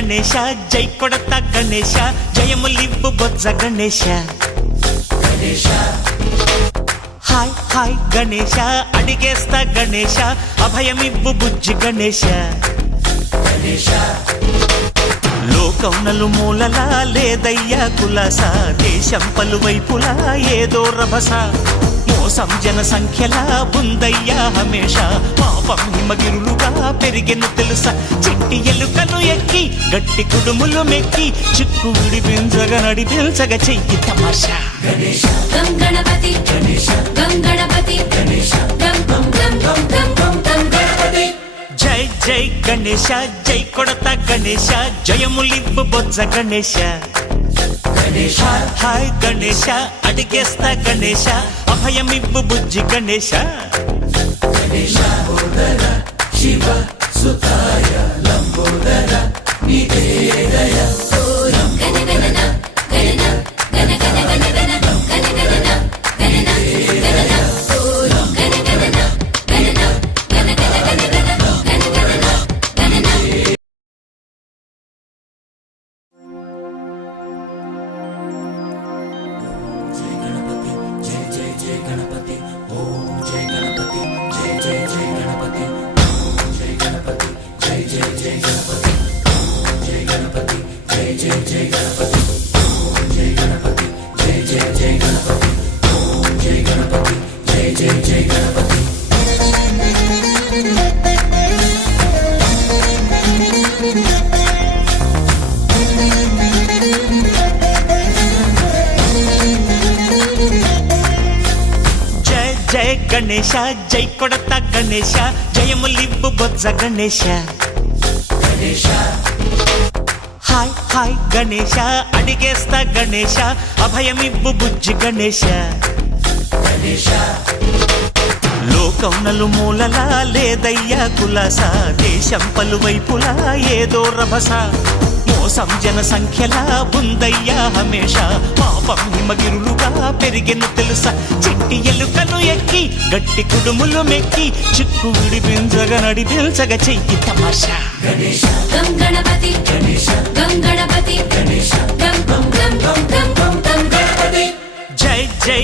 గణేశ జై కొడత గణేశ జయములివ్వు బొజ్జ Ganesha hi hi Ganesha అడిగేస్తా Ganesha అభయమివ్వు బుజ్జి గణేశ లోకం నలుమూలలా లేదయ్యా కులాస దేశం పలువైపులా ఏదో రభస మోసం జన సంఖ్యలా ఉందయ్యా హమేష పాపం హిమగిరులుగా పెరిగెను తెలుసా చిట్టి ఎలుకలు ఎక్కి గట్టి కుడుములు మెక్కి చిక్కు విడిపించగ నడిపించగ చెయ్యి తమాషా గణపతి గణపతి జై జై గణేశ జై కొడత గణేశ జయములివ్వు బొజ్జ గణేశ హాయ్ గణేశ అడిగేస్తా గణేశ అభయమివ్వు బుజ్జి గణేశ శివ సుతాయ లంబోదర నిదేదయ జయ గణేశ జై కొడత గణేశ జయములివ్వు బొజ్జ గణేశ హాయ్ హాయ్ గణేశ అడిగేస్తా గణేశ అభయమివ్వు బుజ్జి గణేశ లోకం నలుమూలలా లేదయ్యా కులాస దేశం పలువైపులా ఏదో రభస మోసం జన సంఖ్యలా ఉందయ్యా హమేష పాపం హిమగిరులుగా పెరిగెను తెలుసా చిట్టి ఎలుకలు ఎక్కి గట్టి కుడుములు మెక్కి చిక్కు విడిపించగ నడిపించగ చెయ్యి తమాషా గణపతి గణపతి జై జై